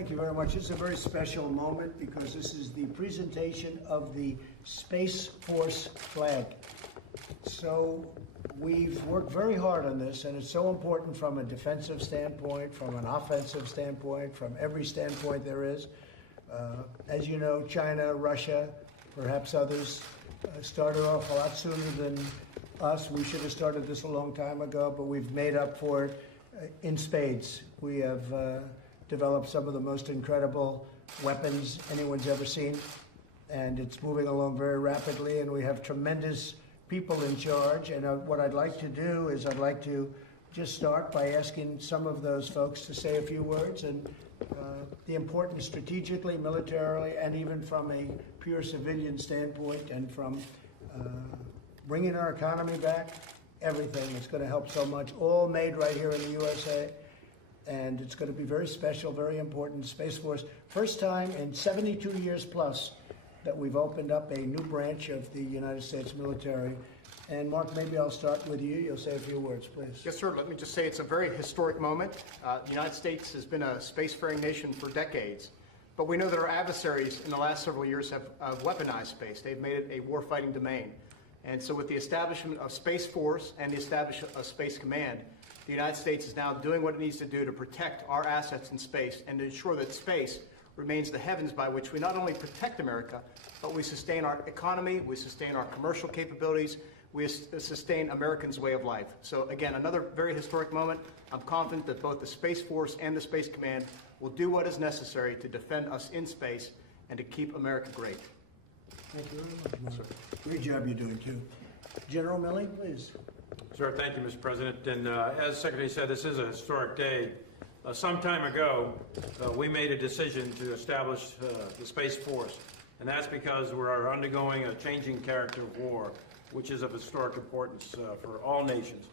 thank you very much. It's a very special moment because this is the presentation of the Space Force flag. So we've worked very hard on this, and it's so important from a defensive standpoint, from an offensive standpoint, from every standpoint there is. As you know, China, Russia, perhaps others started off a lot sooner than us. We should have started this a long time ago, but we've made up for it in spades. We have developed some of the most incredible weapons anyone's ever seen, and it's moving along very rapidly, and we have tremendous people in charge. And what I'd like to do is I'd like to just start by asking some of those folks to say a few words and the importance strategically, militarily, and even from a pure civilian standpoint, and from bringing our economy back, everything. It's going to help so much, all made right here in the USA. And it's going to be very special, very important. Space Force, first time in 72 years plus that we've opened up a new branch of the United States military. And Mark, maybe I'll start with you. You'll say a few words, please. Yes, sir. Let me just say it's a very historic moment. The United States has been a spacefaring nation for decades, but we know that our adversaries in the last several years have weaponized space. They've made it a war-fighting domain. And so with the establishment of Space Force and the establishment of Space Command, the United States is now doing what it needs to do to protect our assets in space and to ensure that space remains the heavens by which we not only protect America, but we sustain our economy, we sustain our commercial capabilities, we sustain Americans' way of life. So again, another very historic moment. I'm confident that both the Space Force and the Space Command will do what is necessary to defend us in space and to keep America great. Thank you very much, Mark. Great job you're doing, too. General Milley, please. Sir, thank you, Mr. President. And as Secretary said, this is a historic day. Some time ago, we made a decision to establish the Space Force, and that's because we're undergoing a changing character of war, which is of historic importance for all nations.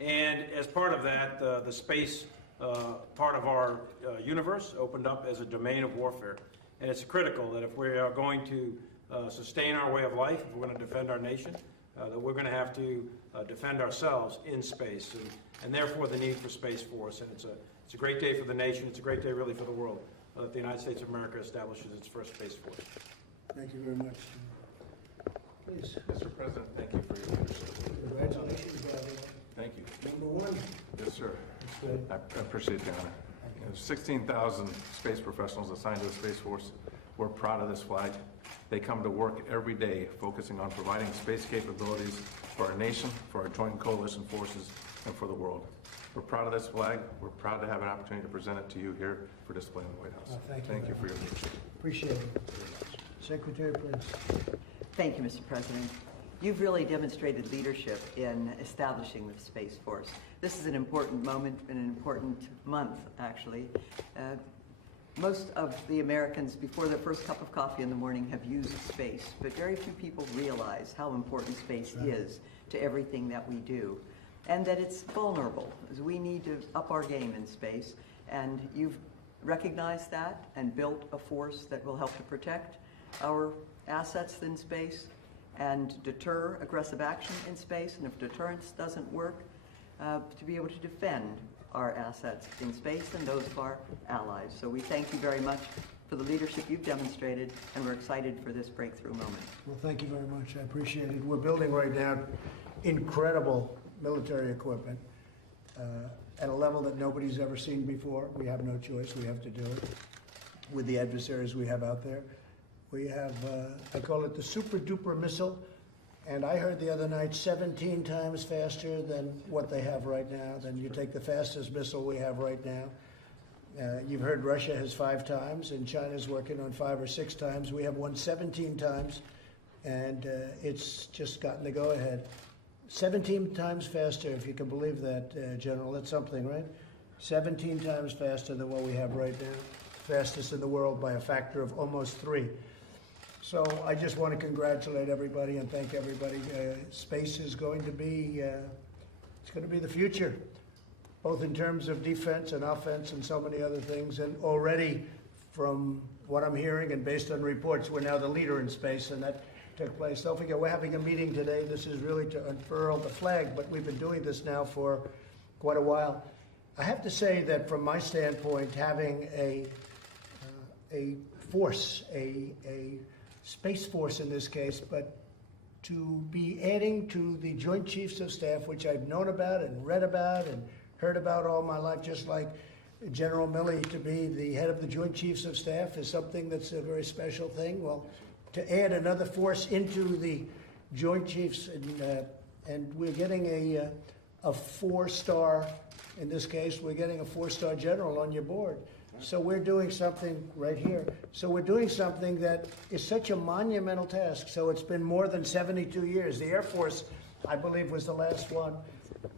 And as part of that, the space part of our universe opened up as a domain of warfare. And it's critical that if we are going to sustain our way of life, if we're going to defend our nation, that we're going to have to defend ourselves in space, and therefore the need for Space Force. And it's a great day for the nation. It's a great day really for the world that the United States of America establishes its first Space Force. Thank you very much. Please. Mr. President, thank you for your leadership. Congratulations, by the way. Thank you. Number one. Yes, sir. That's good. I appreciate the honor. There's 16,000 space professionals assigned to the Space Force. We're proud of this flag. They come to work every day focusing on providing space capabilities for our nation, for our joint coalition forces, and for the world. We're proud of this flag. We're proud to have an opportunity to present it to you here for display in the White House. Thank you for your leadership. Appreciate it. Secretary, please. Thank you, Mr. President. You've really demonstrated leadership in establishing the Space Force. This is an important moment and an important month, actually. Most of the Americans, before their first cup of coffee in the morning, have used space, but very few people realize how important space is to everything that we do, and that it's vulnerable. We need to up our game in space, and you've recognized that and built a force that will help to protect our assets in space and deter aggressive action in space, and if deterrence doesn't work, to be able to defend our assets in space and those of our allies. So we thank you very much for the leadership you've demonstrated, and we're excited for this breakthrough moment. Well, thank you very much. I appreciate it. We're building right now incredible military equipment at a level that nobody's ever seen before. We have no choice. We have to do it with the adversaries we have out there. We have, I call it the super duper missile. And I heard the other night 17 times faster than what they have right now. Then you take the fastest missile we have right now. You've heard Russia has 5 times, and China's working on 5 or 6 times. We have one 17 times, and it's just gotten the go-ahead. 17 times faster, if you can believe that, General. That's something, right? 17 times faster than what we have right now. Fastest in the world by a factor of almost 3. So I just want to congratulate everybody and thank everybody. Space is going to be, it's going to be the future, both in terms of defense and offense and so many other things. And already, from what I'm hearing and based on reports, we're now the leader in space, and that took place. Don't forget, we're having a meeting today. This is really to unfurl the flag, but we've been doing this now for quite a while. I have to say that from my standpoint, having a a force, a Space Force in this case, but to be adding to the Joint Chiefs of Staff, which I've known about and read about and heard about all my life, just like General Milley to be the head of the Joint Chiefs of Staff is something that's a very special thing. Well, to add another force into the Joint Chiefs, and we're getting a 4-star, in this case, we're getting a 4-star general on your board. So we're doing something right here. So we're doing something that is such a monumental task. So it's been more than 72 years. The Air Force, I believe, was the last one.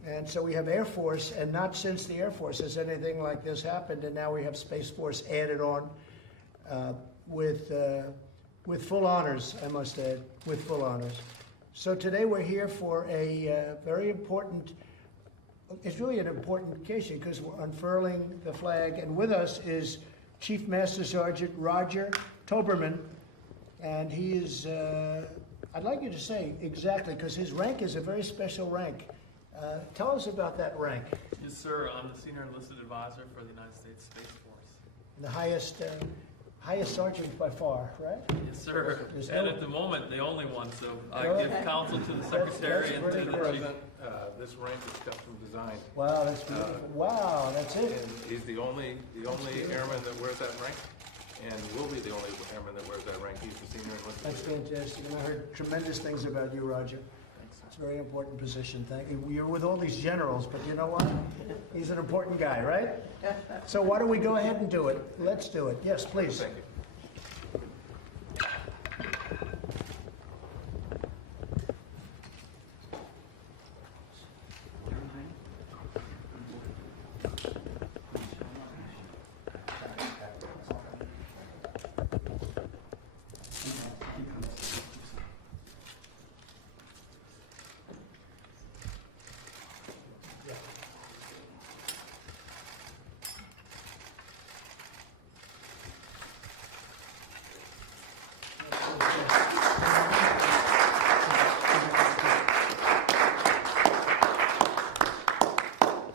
And so we have Air Force, and not since the Air Force has anything like this happened. And now we have Space Force added on with full honors, I must add, with full honors. So today we're here for a very important, it's really an important occasion because we're unfurling the flag, and with us is Chief Master Sergeant Roger Toberman, and he is, I'd like you to say exactly, because his rank is a very special rank. Tell us about that rank. Yes, sir. I'm the Senior Enlisted Advisor for the United States Space Force. The highest sergeant by far, right? Yes, sir. There's And no- at the moment, the only one. So I Good. give counsel to the Secretary and to Mr. the Chief. President, this rank is custom designed, Wow, that's beautiful. Wow, that's and it. he's the only airman that wears that rank, and will be the only airman that wears that rank. He's the senior That's enlisted leader. fantastic, and I heard tremendous things about you, Roger. It's a very important position. Thank you. You're with all these generals, but you know what? He's an important guy, right? So why don't we go ahead and do it? Let's do it. Yes, please. Thank you.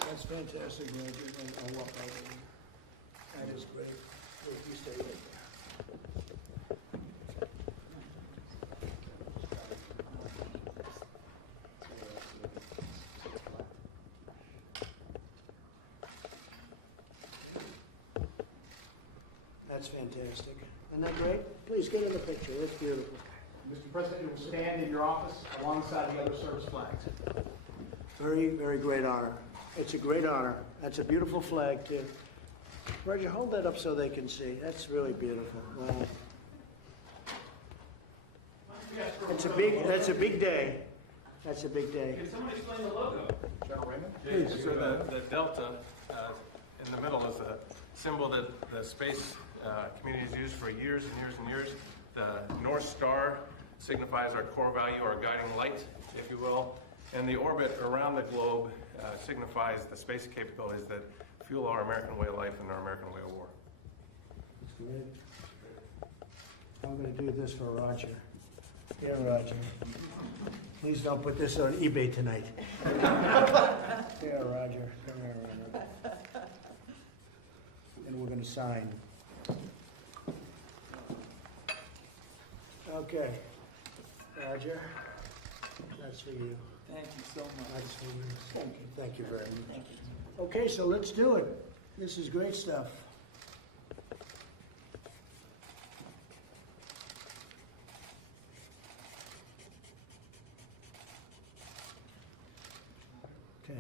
That's fantastic, Roger. And I'll walk over there. That is great. You stay right there. That's fantastic. Isn't that great? Please get in the picture. That's beautiful. Mr. President, you will stand in your office alongside the other service flags. Very, very great honor. It's a great honor. That's a beautiful flag, too. Roger, hold that up so they can see. That's really beautiful. Wow. That's a big day. That's a big day. Can somebody explain the logo? General Raymond? So the delta in the middle is a symbol that the space community has used for years and years and years. The North Star signifies our core value, our guiding light, if you will. And the orbit around the globe signifies the space capabilities that fuel our American way of life and our American way of war. I'm going to do this for Roger. Yeah, Roger. Please don't put this on eBay tonight. Yeah, Roger. Come here, Roger. And we're going to sign. Okay. Roger, that's for you. Thank you so much. That's for you. Thank you very much. Okay, so let's do it. This is great stuff. Okay.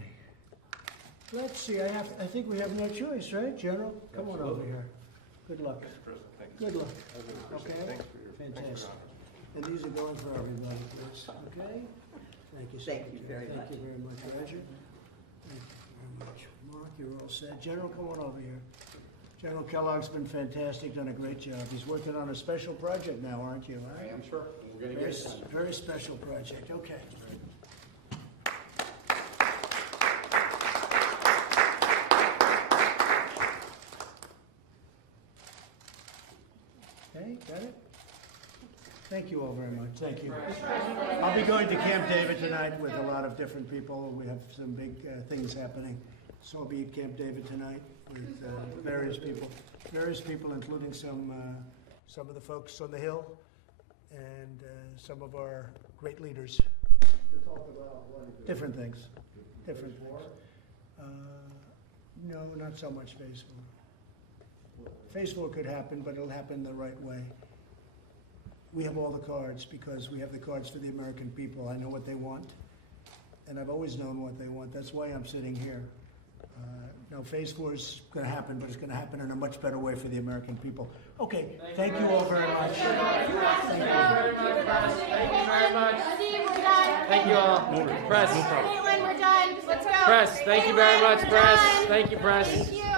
Let's see, I think we have no choice, right, General? Come on over here. Good luck. Mr. President, thank you. Good luck. I really appreciate it. Okay. Thanks for your Fantastic. honor. And these are going for everybody, please, okay? Thank you, Thank you Secretary. very much. Thank you very much, Roger. Thank you very much. Mark, you're all set. General, come on over here. General Kellogg's been fantastic, done a great job. He's working on a special project now, aren't you? I am sure. We're going to Very, get it done. very special project, okay. Okay, got it? Thank you all very much, thank you. I'll be going to Camp David tonight with a lot of different people. We have some big things happening. So I'll be at Camp David tonight with various people, including some of the folks on the Hill and some of our great leaders. To talk about different things. No, not so much Phase 4. Phase 4 could happen, but it'll happen the right way. We have all the cards because we have the cards for the American people. I know what they want, and I've always known what they want. That's why I'm sitting here. No, Phase 4 is going to happen, but it's going to happen in a much better way for the American people. Okay, thank you all very much. Thank you very much. Steve, we're done. Thank you all. Press. Caitlin, we're done. Let's go. Press. Thank you very much, Press. Thank you, Press. Thank you.